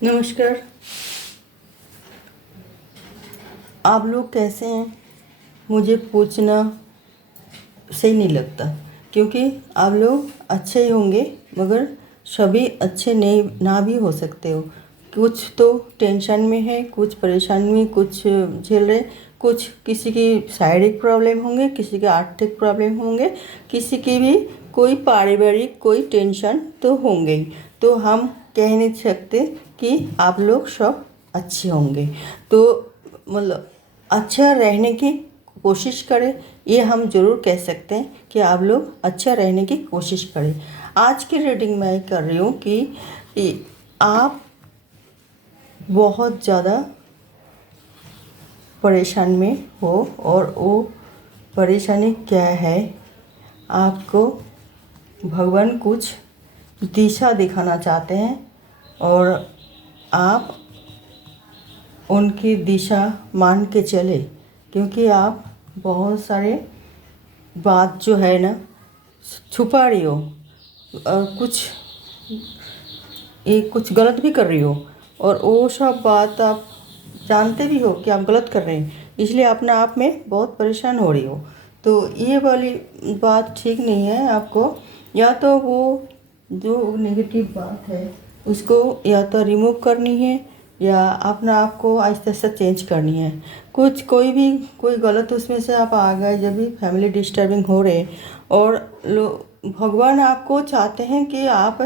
नमस्कार। आप लोग कैसे हैं? मुझे पूछना सही नहीं लगता, क्योंकि आप लोग अच्छे ही होंगे, मगर सभी अच्छे नहीं ना भी हो सकते हो। कुछ तो टेंशन में है, कुछ परेशानी में, कुछ झेल रहे, कुछ किसी की शारीरिक प्रॉब्लम होंगे, किसी के आर्थिक प्रॉब्लम होंगे, किसी की भी कोई पारिवारिक कोई टेंशन तो होंगे ही। तो हम कह नहीं सकते कि आप लोग सब अच्छे होंगे। तो मतलब अच्छा रहने की कोशिश करें, ये हम ज़रूर कह सकते हैं कि आप लोग अच्छा रहने की कोशिश करें। आज की रीडिंग मैं कर रही हूँ कि आप बहुत ज़्यादा परेशान में हो, और वो परेशानी क्या है, आपको भगवान कुछ दिशा दिखाना चाहते हैं, और आप उनकी दिशा मान के चले, क्योंकि आप बहुत सारे बात जो है ना छुपा रही हो, और कुछ गलत भी कर रही हो, और वो सब बात आप जानते भी हो कि आप गलत कर रहे हैं, इसलिए अपने आप में बहुत परेशान हो रही हो। तो ये वाली बात ठीक नहीं है। आपको या तो वो जो नेगेटिव बात है उसको या तो रिमूव करनी है, या अपना आप को आहिस्ता आहिस्ता चेंज करनी है। कोई गलत उसमें से आप आ गए जब भी फैमिली डिस्टर्बिंग हो रहे, और भगवान आपको चाहते हैं कि आप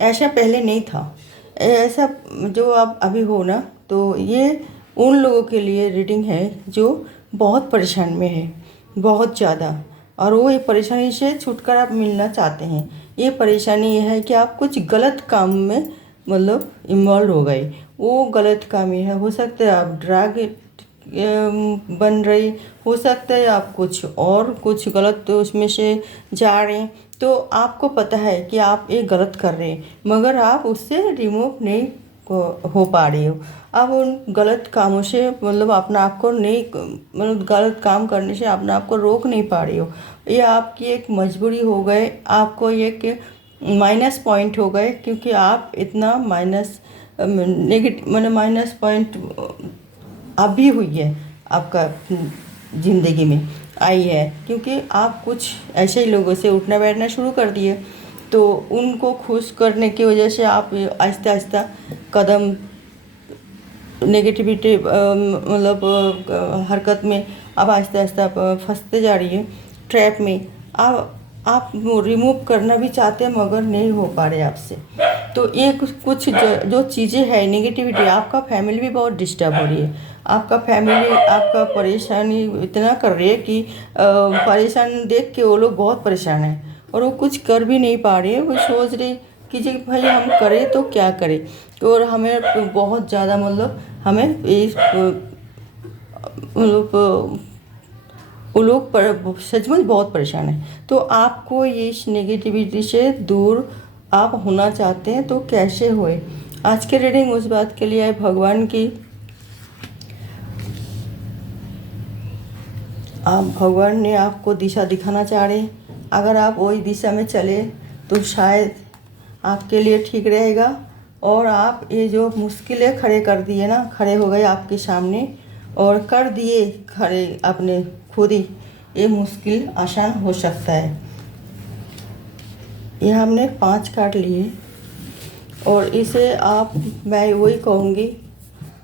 ऐसा पहले नहीं था, ऐसा जो आप अभी हो ना, तो ये उन लोगों के लिए रीडिंग है जो बहुत परेशान में है, बहुत ज़्यादा, और वो ये परेशानी से छुटकारा मिलना चाहते हैं। ये परेशानी ये है कि आप कुछ गलत काम में मतलब इन्वॉल्व हो गए। वो गलत काम ये है, हो सकता है आप ड्रग बन रही, हो सकता है आप कुछ गलत तो उसमें से जा रहे हैं। तो आपको पता है कि आप ये गलत कर रहे हैं, मगर आप उससे रिमूव नहीं हो पा रही हो। आप उन गलत कामों से मतलब अपना आप को नहीं, मतलब गलत काम करने से अपने आप को रोक नहीं पा रही हो। ये आपकी एक मजबूरी हो गए, आपको एक माइनस पॉइंट हो गए, क्योंकि आप इतना माइनस नेगेटिव मतलब माइनस पॉइंट अभी हुई है आपका ज़िंदगी में आई है, क्योंकि आप कुछ ऐसे ही लोगों से उठना बैठना शुरू कर दिए। तो उनको खुश करने की वजह से आप आहिस्ता आहिस्ता कदम नेगेटिविटी मतलब हरकत में अब आहिस्ता आहिस्ता फंसते जा रही है ट्रैप में। आप रिमूव करना भी चाहते हैं, मगर नहीं हो पा रहे आपसे। तो ये कुछ जो चीज़ें हैं नेगेटिविटी, आपका फैमिली भी बहुत डिस्टर्ब हो रही है। आपका फैमिली आपका परेशानी इतना कर रही है कि परेशान देख के वो लोग बहुत परेशान हैं, और वो कुछ कर भी नहीं पा रहे हैं। वो सोच रहे कि जी भाई हम करें तो क्या करें, और हमें बहुत ज़्यादा मतलब हमें इस मतलब वो लोग सचमुच बहुत परेशान हैं। तो आपको इस नेगेटिविटी से दूर आप होना चाहते हैं, तो कैसे होए? आज के रीडिंग उस बात के लिए है भगवान की, आप भगवान ने आपको दिशा दिखाना चाह रहे हैं। अगर आप वही दिशा में चले तो शायद आपके लिए ठीक रहेगा, और आप ये जो मुश्किलें खड़े कर दिए ना, खड़े हो गए आपके सामने और कर दिए खड़े अपने खुद ही, ये मुश्किल आसान हो सकता है। ये हमने 5 कार्ड लिए, और इसे आप मैं वही कहूँगी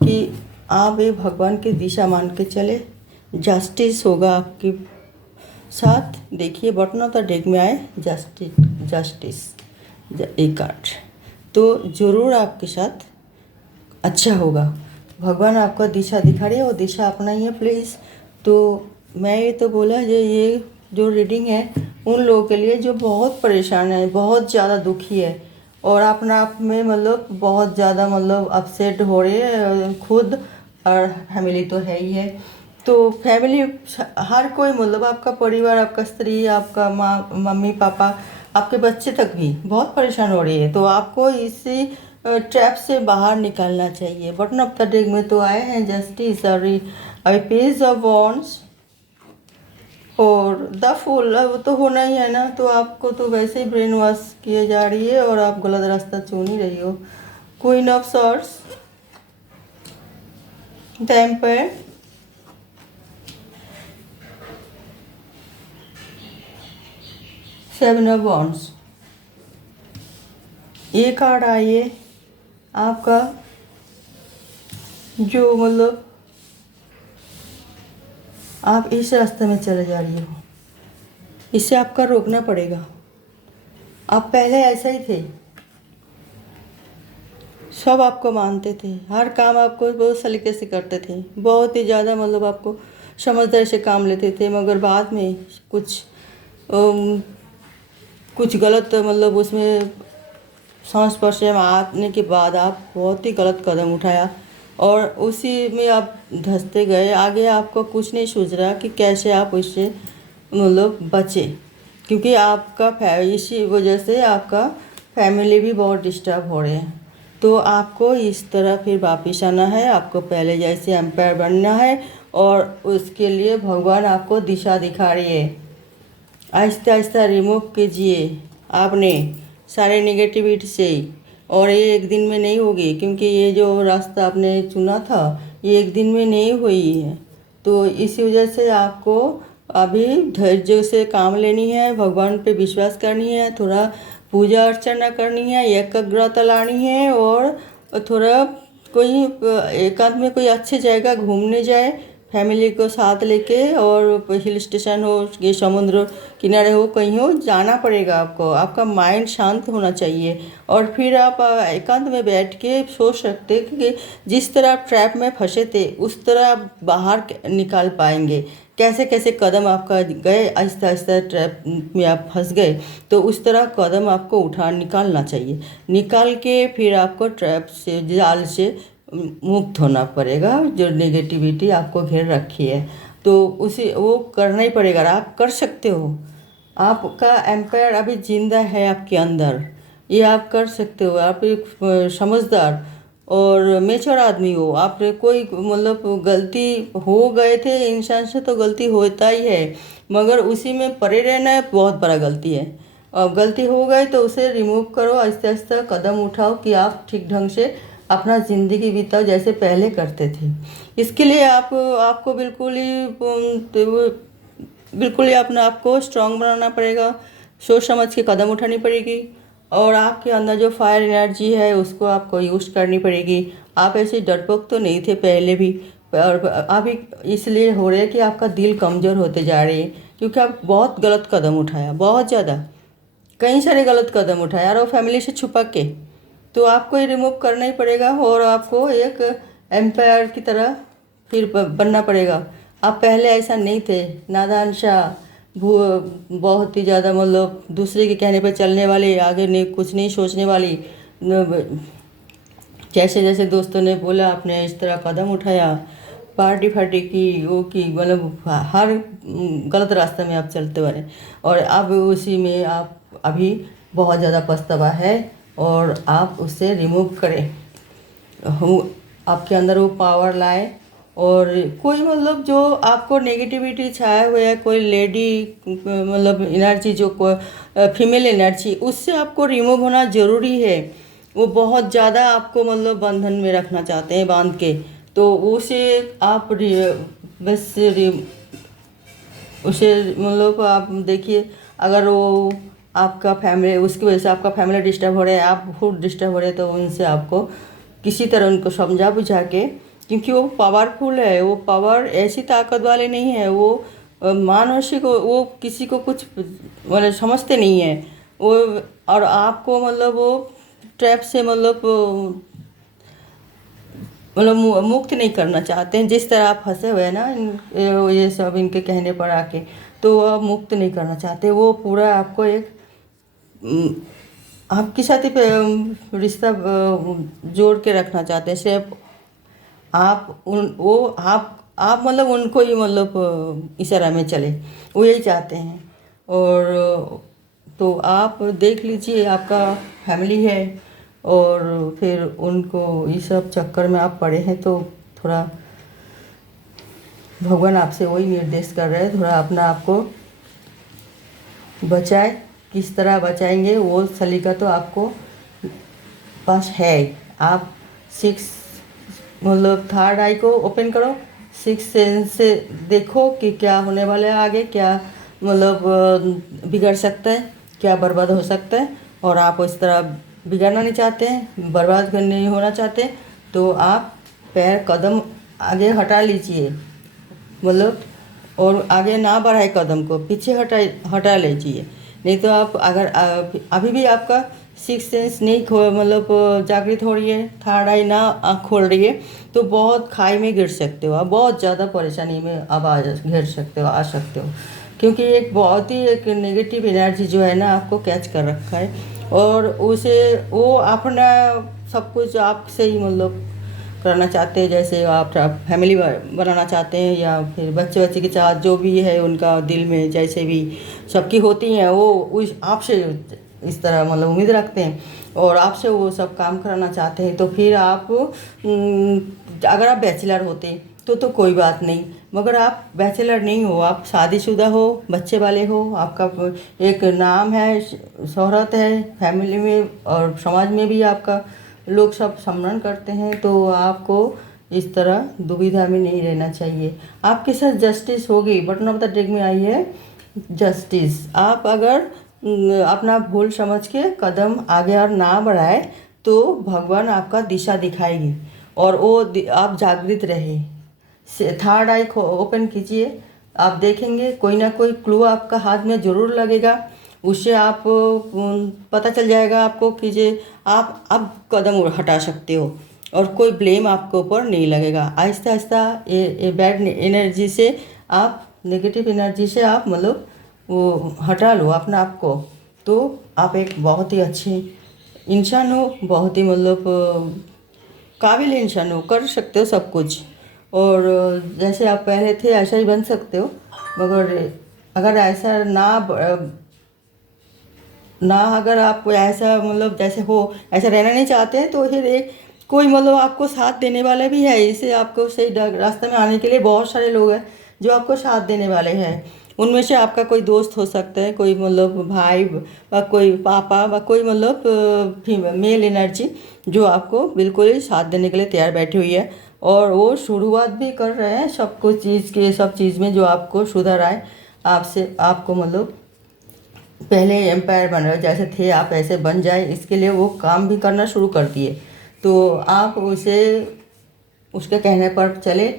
कि आप ये भगवान की दिशा मान के चले, जस्टिस होगा आपके साथ। देखिए बटन ऑफ द डेक में आए जस्टिस एक कार्ड, तो ज़रूर आपके साथ अच्छा होगा। भगवान आपका दिशा दिखा रहे हैं, और दिशा अपनाइए प्लीज़। तो मैं ये तो बोला ये जो रीडिंग है उन लोगों के लिए जो बहुत परेशान है, बहुत ज़्यादा दुखी है, और अपना आप में मतलब बहुत ज़्यादा मतलब अपसेट हो रहे हैं खुद, और फैमिली तो है ही है। तो फैमिली हर कोई मतलब आपका परिवार, आपका स्त्री, आपका माँ मम्मी पापा, आपके बच्चे तक भी बहुत परेशान हो रही है। तो आपको इसी ट्रैप से बाहर निकलना चाहिए। बटन ऑफ द डेक में तो आए हैं जस्टिस और अभी पेज ऑफ वॉन्ड्स और द फूल। वो तो होना ही है ना, तो आपको तो वैसे ही ब्रेन वॉश किए जा रही है, और आप गलत रास्ता चुन ही रही हो। Queen of swords, the empire, seven of wands. ये कार्ड आइए आपका जो मतलब आप इस रास्ते में चले जा रही हो, इसे आपका रोकना पड़ेगा। आप पहले ऐसा ही थे, सब आपको मानते थे, हर काम आपको बहुत सलीके से करते थे, बहुत ही ज़्यादा मतलब आपको समझदारी से काम लेते थे, मगर बाद में कुछ गलत मतलब उसमें संस्पर्श में आने के बाद आप बहुत ही गलत कदम उठाया और उसी में आप धंसते गए। आगे आपको कुछ नहीं सूझ रहा कि कैसे आप उससे मतलब बचे, क्योंकि आपका इसी वजह से आपका फैमिली भी बहुत डिस्टर्ब हो रहे हैं। तो आपको इस तरह फिर वापिस आना है, आपको पहले जैसे एम्पायर बनना है और उसके लिए भगवान आपको दिशा दिखा रही है। आहिस्ता आहिस्ता रिमूव कीजिए आपने सारे नेगेटिविटी से, और ये एक दिन में नहीं होगी, क्योंकि ये जो रास्ता आपने चुना था ये एक दिन में नहीं हुई है। तो इसी वजह से आपको अभी धैर्य से काम लेनी है, भगवान पे विश्वास करनी है, थोड़ा पूजा अर्चना करनी है, एकाग्रता लानी है और थोड़ा कोई एकांत में कोई अच्छी जगह घूमने जाए फैमिली को साथ लेके, और हिल स्टेशन हो, ये समुद्र किनारे हो, कहीं हो, जाना पड़ेगा आपको। आपका माइंड शांत होना चाहिए और फिर आप एकांत में बैठ के सोच सकते कि जिस तरह आप ट्रैप में फंसे थे उस तरह आप बाहर निकाल पाएंगे। कैसे कैसे कदम आपका गए, आहिस्ता आहिस्ता ट्रैप में आप फंस गए, तो उस तरह कदम आपको निकालना चाहिए। निकाल के फिर आपको ट्रैप से, जाल से मुक्त होना पड़ेगा, जो नेगेटिविटी आपको घेर रखी है। तो उसे वो करना ही पड़ेगा, आप कर सकते हो। आपका एम्पायर अभी जिंदा है आपके अंदर, ये आप कर सकते हो। आप एक समझदार और मेच्योर आदमी हो। आप कोई मतलब गलती हो गए थे, इंसान से तो गलती होता ही है, मगर उसी में पड़े रहना बहुत बड़ा गलती है। और गलती हो गई तो उसे रिमूव करो, आहिस्ता आहिस्ता कदम उठाओ कि आप ठीक ढंग से अपना ज़िंदगी बिताओ जैसे पहले करते थे। इसके लिए आपको बिल्कुल ही अपने आप को स्ट्रांग बनाना पड़ेगा, सोच समझ के कदम उठानी पड़ेगी, और आपके अंदर जो फायर एनर्जी है उसको आपको यूज़ करनी पड़ेगी। आप ऐसे डरपोक तो नहीं थे पहले भी, और अभी इसलिए हो रहे कि आपका दिल कमज़ोर होते जा रही है, क्योंकि आप बहुत गलत कदम उठाया, बहुत ज़्यादा कई सारे गलत कदम उठाए और वो फैमिली से छुपा के। तो आपको ये रिमूव करना ही पड़ेगा और आपको एक एम्पायर की तरह फिर बनना पड़ेगा। आप पहले ऐसा नहीं थे, नादान सा, बहुत ही ज़्यादा मतलब दूसरे के कहने पर चलने वाले, आगे नहीं कुछ नहीं सोचने वाली। जैसे जैसे दोस्तों ने बोला आपने इस तरह कदम उठाया, पार्टी फार्टी की, वो की, मतलब हर गलत रास्ते में आप चलते बने, और अब उसी में आप अभी बहुत ज़्यादा पछतावा है और आप उससे रिमूव करें। आपके अंदर वो पावर लाए, और कोई मतलब जो आपको नेगेटिविटी छाया हुआ है, कोई लेडी मतलब एनर्जी, जो फीमेल एनर्जी, उससे आपको रिमूव होना ज़रूरी है। वो बहुत ज़्यादा आपको मतलब बंधन में रखना चाहते हैं, बांध के। तो उसे आप बस उसे मतलब आप देखिए, अगर वो आपका फैमिली, उसकी वजह से आपका फैमिली डिस्टर्ब हो रहा है, आप खुद डिस्टर्ब हो रहे हैं, तो उनसे आपको किसी तरह उनको समझा बुझा के, क्योंकि वो पावरफुल है, वो पावर ऐसी ताकत वाले नहीं है, वो मानसिक, वो किसी को कुछ मतलब समझते नहीं है वो, और आपको मतलब वो ट्रैप से मतलब मुक्त नहीं करना चाहते हैं। जिस तरह आप फंसे हुए हैं ना, ये सब इनके कहने पर आके, तो आप मुक्त नहीं करना चाहते। वो पूरा आपको एक आपके साथ ही रिश्ता जोड़ के रखना चाहते हैं। सिर्फ आप आप मतलब उनको ही मतलब इशारा में चले, वो यही चाहते हैं। और तो आप देख लीजिए, आपका फैमिली है और फिर उनको इस सब चक्कर में आप पड़े हैं, तो थोड़ा भगवान आपसे वही निर्देश कर रहे हैं, थोड़ा अपना आप को बचाए। किस तरह बचाएंगे वो सलीका तो आपको पास है, आप सिक्स मतलब थर्ड आई को ओपन करो, सिक्स सेंस से देखो कि क्या होने वाला है आगे, क्या मतलब बिगड़ सकता है, क्या बर्बाद हो सकता है। और आप इस तरह बिगड़ना नहीं चाहते हैं, बर्बाद नहीं होना चाहते, तो आप पैर कदम आगे हटा लीजिए, मतलब और आगे ना बढ़ाए, कदम को पीछे हटा लीजिए। नहीं तो आप अगर अभी भी आपका सिक्स सेंस नहीं खो मतलब जागृत हो रही है, थर्ड आई ना आँख खोल रही है, तो बहुत खाई में गिर सकते हो आप, बहुत ज़्यादा परेशानी में अब घिर सकते हो, आ सकते हो। क्योंकि एक बहुत ही एक नेगेटिव एनर्जी जो है ना आपको कैच कर रखा है, और उसे वो अपना सब कुछ आपसे ही मतलब करना चाहते हैं। जैसे आप फैमिली बनाना चाहते हैं, या फिर बच्चे बच्चे के साथ जो भी है उनका दिल में जैसे भी सबकी होती हैं, वो उस आपसे इस तरह मतलब उम्मीद रखते हैं, और आपसे वो सब काम कराना चाहते हैं। तो फिर आप अगर आप बैचलर होते तो कोई बात नहीं, मगर आप बैचलर नहीं हो, आप शादीशुदा हो, बच्चे वाले हो, आपका एक नाम है, शोहरत है फैमिली में, और समाज में भी आपका लोग सब सम्मान करते हैं। तो आपको इस तरह दुविधा में नहीं रहना चाहिए। आपके साथ जस्टिस होगी, बटन ऑफ द डेक में आई है जस्टिस। आप अगर अपना भूल समझ के कदम आगे और ना बढ़ाए, तो भगवान आपका दिशा दिखाएगी, और वो आप जागृत रहे। थर्ड आई ओपन कीजिए, आप देखेंगे कोई ना कोई क्लू आपका हाथ में ज़रूर लगेगा, उससे आप पता चल जाएगा आपको कि जे आप अब कदम हटा सकते हो, और कोई ब्लेम आपके ऊपर नहीं लगेगा। आहिस्ता आहिस्ता ये बैड एनर्जी से आप, नेगेटिव एनर्जी से आप मतलब वो हटा लो अपना आप को, तो आप एक बहुत ही अच्छे इंसान हो, बहुत ही मतलब काबिल इंसान हो, कर सकते हो सब कुछ, और जैसे आप पहले थे ऐसा ही बन सकते हो। मगर अगर ऐसा ना अगर आप ऐसा मतलब जैसे हो ऐसा रहना नहीं चाहते हैं, तो फिर एक कोई मतलब आपको साथ देने वाला भी है। इसे आपको सही रास्ते में आने के लिए बहुत सारे लोग हैं जो आपको साथ देने वाले हैं। उनमें से आपका कोई दोस्त हो सकता है, कोई मतलब भाई व कोई पापा व कोई मतलब मेल एनर्जी जो आपको बिल्कुल ही साथ देने के लिए तैयार बैठी हुई है, और वो शुरुआत भी कर रहे हैं सब कुछ चीज़ के, सब चीज़ में जो आपको सुधार आए आपसे, आपको मतलब पहले एम्पायर बन रहे हो जैसे थे आप ऐसे बन जाए, इसके लिए वो काम भी करना शुरू कर दिए। तो आप उसे उसके कहने पर चले,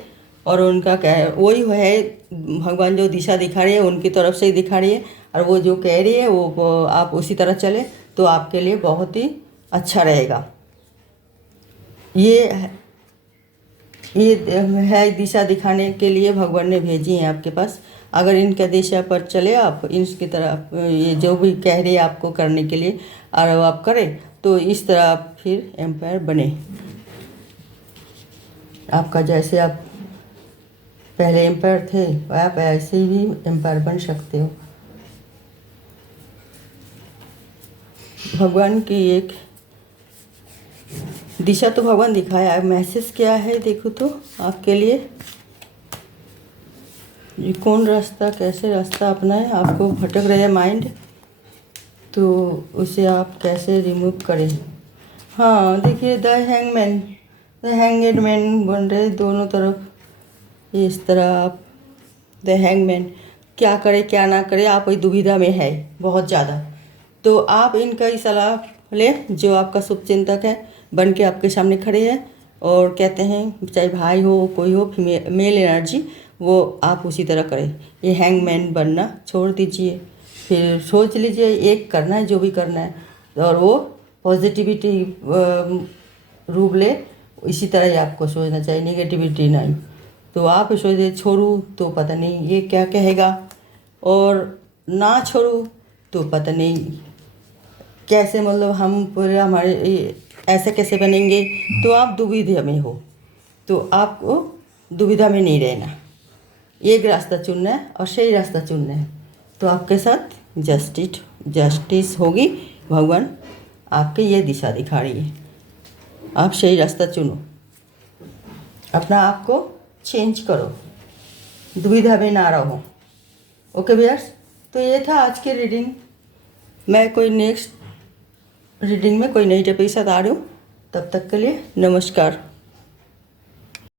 और उनका कह वही है, भगवान जो दिशा दिखा रही है उनकी तरफ से ही दिखा रही है, और वो जो कह रही है वो आप उसी तरह चले, तो आपके लिए बहुत ही अच्छा रहेगा। ये ये है दिशा दिखाने के लिए भगवान ने भेजी है आपके पास। अगर इनका दिशा पर चले आप, इनकी तरह ये जो भी कह रही है आपको करने के लिए, और आप करें, तो इस तरह आप फिर एम्पायर बने। आपका जैसे आप पहले एम्पायर थे, आप ऐसे ही एम्पायर बन सकते हो। भगवान की एक दिशा तो भगवान दिखाया है, मैसेज क्या है देखो तो आपके लिए। ये कौन रास्ता, कैसे रास्ता अपनाए, आपको भटक रहे माइंड, तो उसे आप कैसे रिमूव करें। हाँ देखिए, द हैंगमैन, द हैंगड मैन बन रहे दोनों तरफ। इस तरह आप द हैंगमैन, क्या करे क्या ना करे, आप वही दुविधा में है बहुत ज़्यादा। तो आप इनका ही सलाह ले, जो आपका शुभचिंतक है, बन के आपके सामने खड़े हैं, और कहते हैं चाहे भाई हो कोई हो, फीमेल मेल एनर्जी, वो आप उसी तरह करें। ये हैंगमैन बनना छोड़ दीजिए, फिर सोच लीजिए एक करना है जो भी करना है, और वो पॉजिटिविटी रूप ले, इसी तरह ही आपको सोचना चाहिए, नेगेटिविटी नहीं। तो आप सोचिए छोड़ूँ तो पता नहीं ये क्या कहेगा, और ना छोड़ूँ तो पता नहीं कैसे मतलब हम पूरे हमारे ऐसे कैसे बनेंगे। तो आप दुविधा में हो, तो आपको दुविधा में नहीं रहना, एक रास्ता चुनना है और सही रास्ता चुनना है। तो आपके साथ जस्टिस होगी, भगवान आपके ये दिशा दिखा रही है, आप सही रास्ता चुनो, अपना आप को चेंज करो, दुविधा में ना रहो। ओके व्यूअर्स, तो ये था आज की रीडिंग। मैं कोई नेक्स्ट रीडिंग में कोई नई टॉपिक के साथ आ रही हूँ। तब तक के लिए नमस्कार।